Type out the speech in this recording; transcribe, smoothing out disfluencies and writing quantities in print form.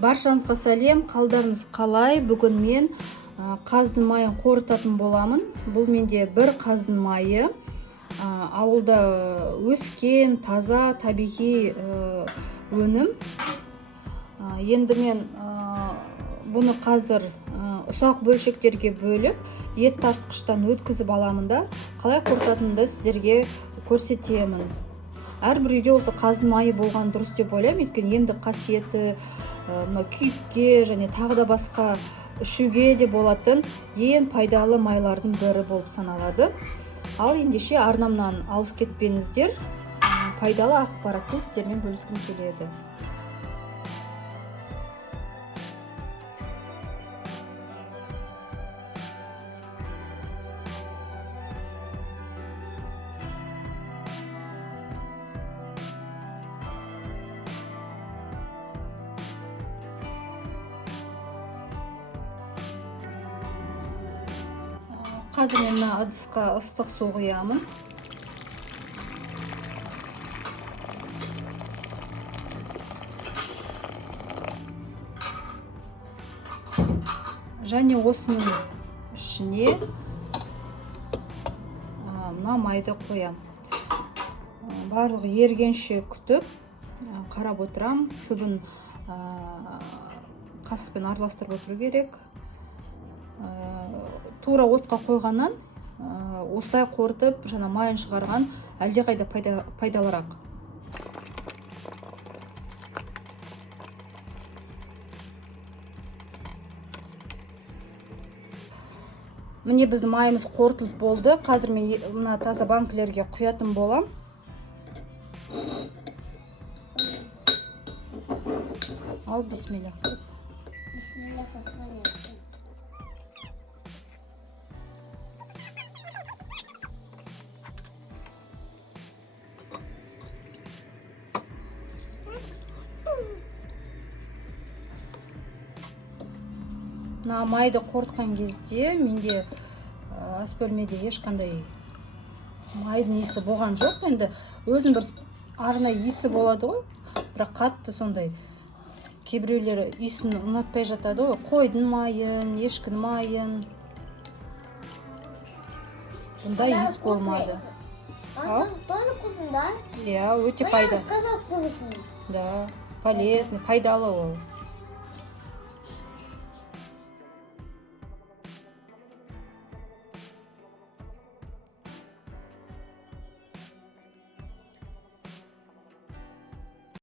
Баршаңызға сәлем, қалдарыңыз қалай? Бүгін мен қаздың майын қорытатын боламын. Бұл менде бір қаздың майы. Ауылда өскен, таза, табиғи өнім. Енді мен бұны қазір ұсақ бөлшектерге бөліп, ет тартқыштан өткізіп аламын да, қалай қорытатынымды сіздерге көрсетемін. Әрбір үйде осы қаздың майы болған дұрыс деп ойлаймын, өйткені емдік қасиеті күйікке және тағы да басқа ішуге де болатын ең пайдалы майлардың бірі болып саналады. Ал ендеше арнамнан алыс кетпеңіздер, пайдалы ақпаратты сіздермен бөліскім келеді. Қазір мен мына ыдысқа ыстық су құямын. Және осының ішіне мына майды қоям. Барлығы ергенше күтіп, қарап отырам. Түбін қасықпен араластырып отыру керек. Тура отқа қойғаннан осылай қорытып, жаңа майын шығарған әлдеқайда пайдалырақ. Міне біздің майымыз қорытылып болды. Қазір мен мына таза банкілерге құятын болам. Ал, бисмилля. Мына майды қорытқан кезде менде ас бөлмеде ешқандай майдың иісі болған жоқ. Енді өзінің бір арнайы иісі болады ғой, бірақ қатты сондай. Кейбіреулері иісін ұнатпай жатады ғой. Қойдың майын, ешкінің майын. Бұндай иіс болмады. Тоже вкусно, да? Иә, өте пайдалы. Сказал вкусно. Да, полезный, пайдалы ол.